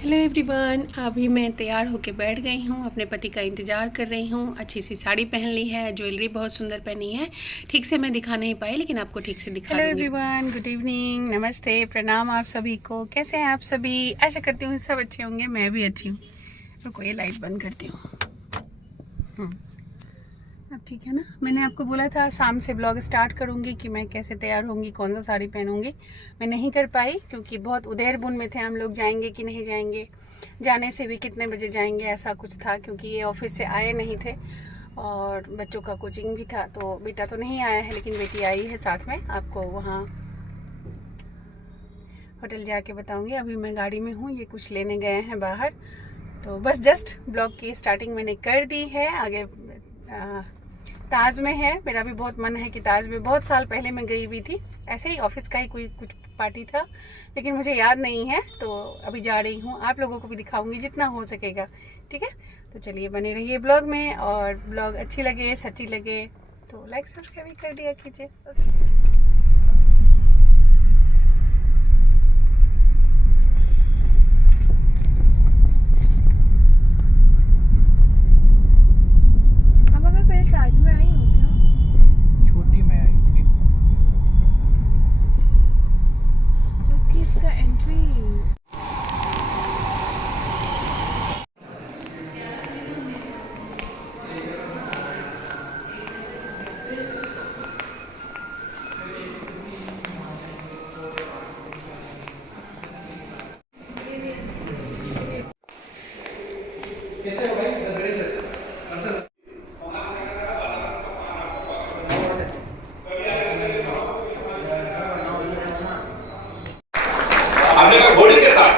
Hello everyone, अभी मैं तैयार होके बैठ गई हूँ। अपने पति का इंतज़ार कर रही हूँ। अच्छी सी साड़ी पहन ली है, ज्वेलरी बहुत सुंदर पहनी है। ठीक से मैं दिखा नहीं पाई, लेकिन आपको ठीक से दिखा दूँगी। हेलो एवरीवन, गुड इवनिंग, नमस्ते, प्रणाम आप सभी को। कैसे हैं आप सभी? आशा करती हूँ सब अच्छे होंगे। मैं भी अच्छी हूँ। रुको, ये लाइट बंद करती हूँ। अब ठीक है ना। मैंने आपको बोला था शाम से ब्लॉग स्टार्ट करूँगी कि मैं कैसे तैयार होंगी, कौन सा साड़ी पहनूँगी। मैं नहीं कर पाई क्योंकि बहुत उधेर बुन में थे हम लोग, जाएंगे कि नहीं जाएंगे, जाने से भी कितने बजे जाएंगे, ऐसा कुछ था। क्योंकि ये ऑफिस से आए नहीं थे और बच्चों का कोचिंग भी था। तो बेटा तो नहीं आया है, लेकिन बेटी आई है साथ में। आपको वहाँ होटल जाके बताऊँगी। अभी मैं गाड़ी में हूँ, ये कुछ लेने गए हैं बाहर। तो बस जस्ट ब्लॉग की स्टार्टिंग मैंने कर दी है। आगे ताज में है। मेरा भी बहुत मन है कि ताज में, बहुत साल पहले मैं गई हुई थी, ऐसे ही ऑफिस का ही कोई कुछ पार्टी था, लेकिन मुझे याद नहीं है। तो अभी जा रही हूँ, आप लोगों को भी दिखाऊंगी जितना हो सकेगा। ठीक है, तो चलिए बने रहिए ब्लॉग में। और ब्लॉग अच्छी लगे, सच्ची लगे तो लाइक सब्सक्राइब भी कर दिया कीजिए। अब मैं पहले ताज में आई हूँ क्या? छोटी में आई थी। इसका एंट्री कैसे हो भाई? हमने कहा घोड़े के साथ,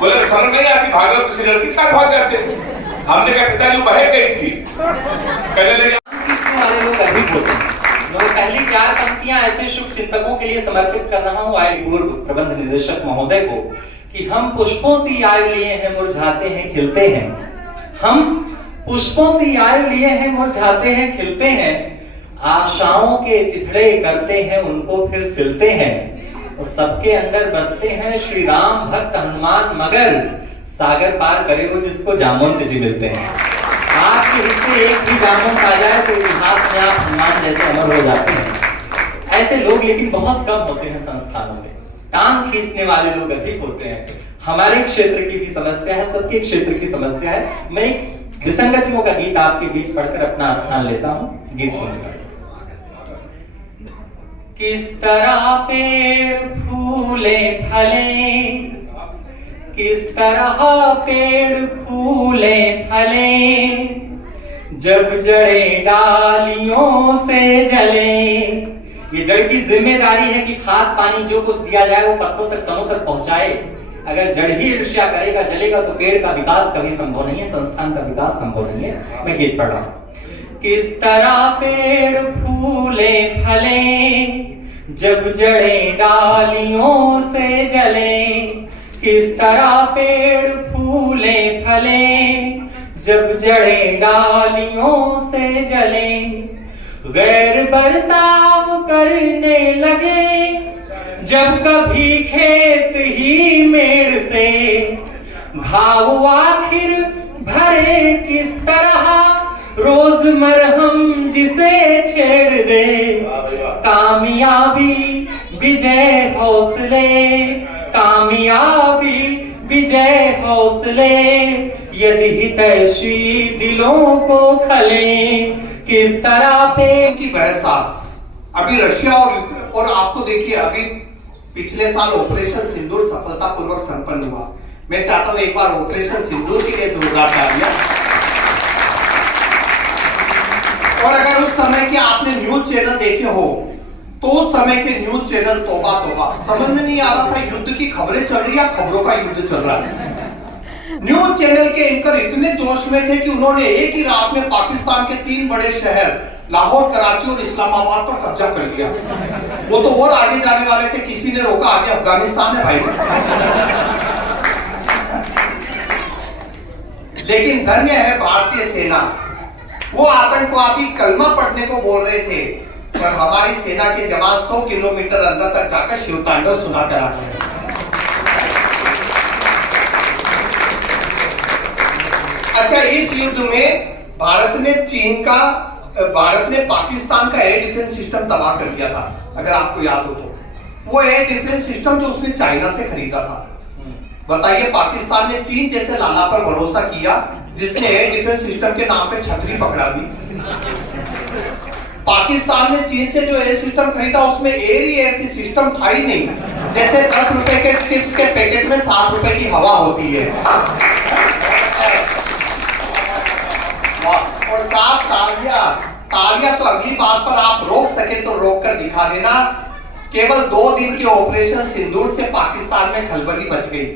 बोले शर्म नहीं आती, भागे और किसी लड़की के साथ भाग जाते। हमने कहा पिताजी बहक गई थी, कहने लगे वाले लोग अधिक होते हैं। मैं पहली 4 पंक्तियां ऐसे शुभ चिंतकों के लिए समर्पित कर रहा हूं आयल पूर्व प्रबंध निदेशक महोदय को कि हम पुष्पों सी आयु लिए हैं, मुरझाते हैं, खिलते हैं। हम पुष्पों सी आयु लिए हैं, मुरझाते हैं, खिलते हैं। आशाओं के चिथड़े करते हैं, उनको फिर सिलते हैं। और सबके अंदर बसते हैं श्री राम भक्त हनुमान, मगर सागर पार करे वो जिसको जामुन जी मिलते हैं। आपके हिस्से एक भी जामुन आ जाए तो इतिहास में आप हनुमान जैसे अमर हो जाते हैं। ऐसे लोग लेकिन बहुत कम होते हैं संस्थानों में। टांग खींचने वाले लोग अधिक होते हैं। हमारे क्षेत्र की भी समस्या है, सबके क्षेत्र की समस्या है। मैं एक विसंगतियों का गीत आपके बीच पढ़कर अपना स्थान लेता हूँ। गीत सुनिएगा। किस तरह पेड़ फूले फले, किस तरह पेड़ फूले फले, जब जड़ें डालियों से जले। ये जड़ की जिम्मेदारी है कि खाद पानी जो कुछ दिया जाए वो पत्तों तक, तनों तक पहुंचाए। अगर जड़ ही ईर्ष्या करेगा, जलेगा, तो पेड़ का विकास कभी संभव नहीं है, संस्थान का विकास संभव नहीं है। मैं गीत पढ़ रहा हूं। किस तरह पेड़ फूले फले, जब जड़ें डालियों से जले। किस तरह पेड़ फूले फले, जब जड़ें डालियों से जले। गैर बर्ताव करने लगे, जब कभी खेत ही मेड़ से। घाव आखिर भरे किस तरह, रोज मरहम जिसे छेड़ दे। कामयाबी विजय हौसले, कामयाबी विजय हौसले, यदि हितैषी दिलों को खले। किस तरह पे की बहस अभी रशिया और आपको देखिए, अभी पिछले साल ऑपरेशन सिंदूर सफलतापूर्वक संपन्न हुआ। मैं चाहता हूं एक बार ऑपरेशन सिंदूर के लिए जोरदार तालियां। और अगर उस समय के आपने न्यूज चैनल देखे हो तो उस समय के न्यूज चैनल तौबा तौबा, समझ में नहीं आ रहा था युद्ध की खबरें चल रही या खबरों का युद्ध चल रहा है। न्यूज चैनल के एंकर इतने जोश में थे कि उन्होंने एक ही रात में पाकिस्तान के 3 बड़े शहर लाहौर, कराची और इस्लामाबाद पर कब्जा कर लिया। वो तो और आगे जाने वाले थे, किसी ने रोका, आगे अफगानिस्तान है भाई। लेकिन धन्य है भारतीय सेना। वो आतंकवादी कलमा पढ़ने को बोल रहे थे, पर हमारी सेना के जवान 100 किलोमीटर अंदर तक जाकर शिव तांडव सुना कर आ गए। अच्छा, इस युद्ध में भारत ने पाकिस्तान का एयर डिफेंस सिस्टम तबाह कर दिया था, अगर आपको याद हो तो। वो एयर डिफेंस सिस्टम जो उसने चाइना से खरीदा था। बताइए, पाकिस्तान ने चीन जैसे लाला पर भरोसा किया जिसने एयर डिफेंस सिस्टम के नाम पे छतरी पकड़ा दी। पाकिस्तान ने चीन से जो एयर सिस्टम खरीदा उसमें एयर की सिस्टम था ही नहीं, जैसे 10 रुपए के चिप्स के पैकेट में 7 रुपए की हवा होती है। और साथ तालियां तो अगली बात पर आप रोक सके तो रोक कर दिखा देना। केवल 2 दिन के ऑपरेशन सिंदूर से पाकिस्तान में खलबली बच गई।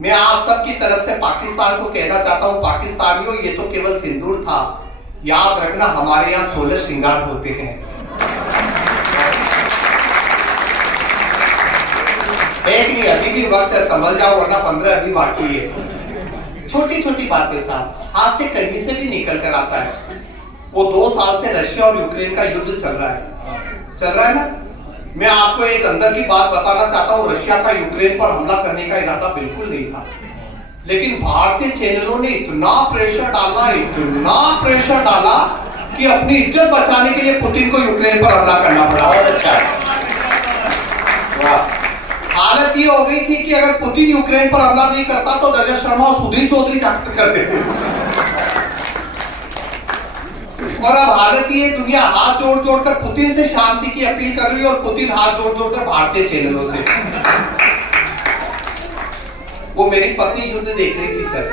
मैं आप सबकी तरफ से पाकिस्तान को कहना चाहता हूं, पाकिस्तानियों, ये तो केवल सिंदूर था, याद रखना हमारे यहाँ 16 श्रृंगार होते हैं। एक नहीं, अभी भी वक्त है, संभल जाओ, वरना 15 अभी बाकी है। छोटी छोटी बातें साहब, हाथ से कहीं से भी निकल कर आता है। वो 2 साल से रशिया और यूक्रेन का युद्ध चल रहा है ना। मैं आपको एक अंदर की बात बताना चाहता हूँ, रशिया का यूक्रेन पर हमला करने का इरादा बिल्कुल नहीं था, लेकिन भारतीय चैनलों ने इतना प्रेशर डाला कि अपनी इज्जत बचाने के लिए पुतिन को यूक्रेन पर हमला करना पड़ा। बहुत अच्छा। हालत ये हो गई थी कि अगर पुतिन यूक्रेन पर हमला नहीं करता तो रजत शर्मा और सुधीर चौधरी जाकर कर देते। और अब हालत ये, दुनिया हाथ जोड़ जोड़ कर पुतिन से शांति की अपील कर रही है और पुतिन हाथ जोड़ जोड़ कर भारतीय चैनलों से। वो मेरी पत्नी युद्ध देख रही थी सर।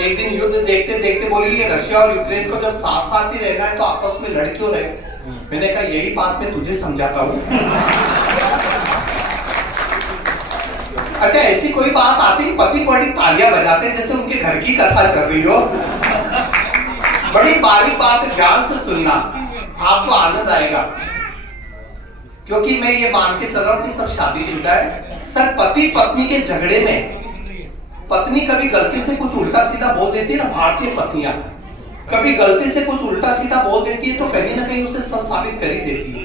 एक दिन युद्ध देखते देखते बोली, ये रशिया और यूक्रेन को जब साथ साथ ही रहना है तो आपस में लड़ क्यों रहे? मैंने कहा यही बात मैं तुझे समझाता हूँ। अच्छा, ऐसी कोई बात आती, पति बड़ी तालियां बजाते जैसे उनके घर की कथा चल रही हो। बड़ी बारीक बात ध्यान से सुनना, आपको आनंद आएगा, क्योंकि मैं ये मान के चल रहा हूँ कि सब शादीशुदा है। सर, पति पत्नी के झगड़े में पत्नी कभी गलती से कुछ उल्टा सीधा बोल देती है ना, भारतीय पत्नियां कभी गलती से कुछ उल्टा सीधा बोल देती है तो कहीं ना कहीं उसे सच साबित कर ही देती है।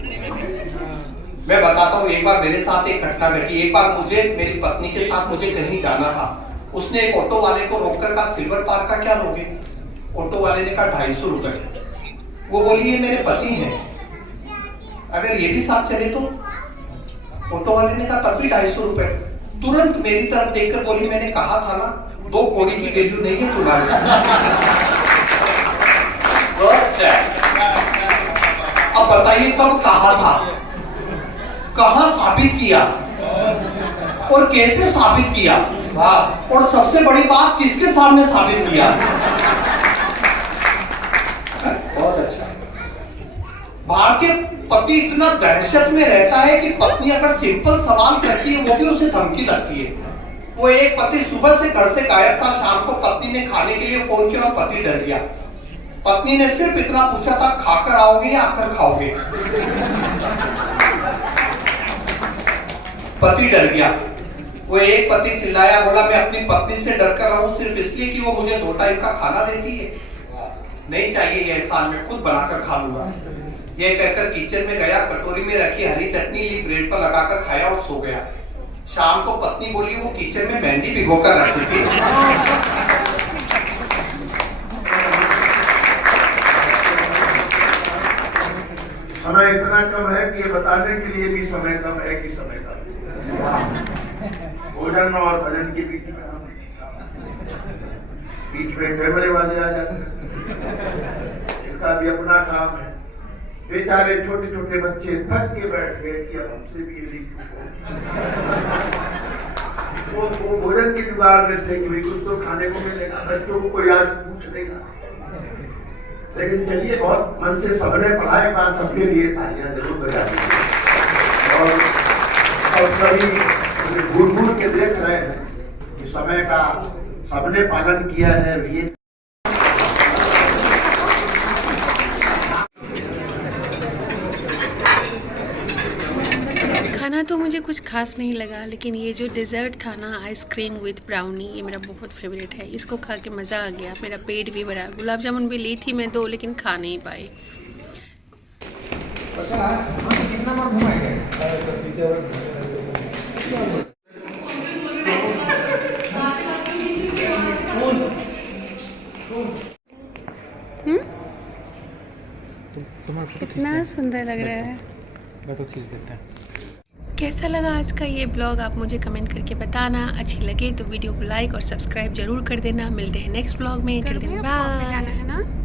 मैं बताता हूँ, एक बार मेरे साथ एक घटना घटी। एक बार मेरी पत्नी के साथ मुझे कहीं जाना था। उसने एक ऑटो वाले को रोककर कहा, सिल्वर पार्क का क्या लोगे? ऑटो वाले ने कहा 250 रुपए। वो बोली, ये मेरे पति हैं, अगर ये भी साथ चले तो? ऑटो वाले ने कहा तब भी 250 रुपए। तुरंत मेरी तरफ देखकर बोली, मैंने कहा था ना 2 कौड़ी की वैल्यू नहीं है तुम्हारी। अब बताइए कब कहा था, कहां साबित किया और कैसे साबित किया, और सबसे बड़ी बात किसके सामने साबित किया? बहुत अच्छा। भारतीय पति इतना दहशत में रहता है कि पत्नी अगर सिंपल सवाल करती है वो भी उसे धमकी लगती है। वो एक पति सुबह से घर से गायब था, शाम को पत्नी ने खाने के लिए फोन किया और पति डर गया। पत्नी ने सिर्फ इतना पूछा था, खाकर आओगे या आकर खाओगे? पति डर गया। वो एक पति चिल्लाया, बोला मैं अपनी पत्नी से डर कर रहा हूं सिर्फ इसलिए कि वो मुझे 2 टाइम का खाना देती है, नहीं चाहिए ये एहसान, मैं खुद बनाकर खा लूंगा। ये कहकर किचन में गया, कटोरी में रखी हरी चटनी ली, ब्रेड पर लगाकर खाया और सो गया। शाम को पत्नी बोली, वो किचन में मेहंदी भिगोकर रखी थी। समय इतना कम है कि ये बताने के लिए भी समय कम है कि समय कम। भोजन और भजन के बीच में कैमरे वाले आ जाते हैं, इनका भी अपना काम है। बेचारे छोटे छोटे बच्चे थक के बैठ गए कि अब हमसे भी ये वो भोजन की जुगाड़ में से कि कुछ तो खाने को मिलेगा, बच्चों को कोई आज पूछ देगा। लेकिन चलिए, बहुत मन से सबने पढ़ाए, बात सबके लिए तालियां जरूर बजा दीजिए। और सभी घूर घूर के देख रहे हैं कि समय का सबने पालन किया है। ये खाना तो मुझे कुछ खास नहीं लगा, लेकिन ये जो डेजर्ट था ना, आइसक्रीम विद ब्राउनी, ये मेरा बहुत फेवरेट है। इसको खा के मज़ा आ गया, मेरा पेट भी भरा। गुलाब जामुन भी ली थी मैं 2, लेकिन खा नहीं पाई। तुम्हारा फोटो कितना सुंदर लग रहा है। बैठो, खींच देते हैं। कैसा लगा आज का ये ब्लॉग आप मुझे कमेंट करके बताना। अच्छी लगे तो वीडियो को लाइक और सब्सक्राइब जरूर कर देना। मिलते हैं नेक्स्ट ब्लॉग में। बाय।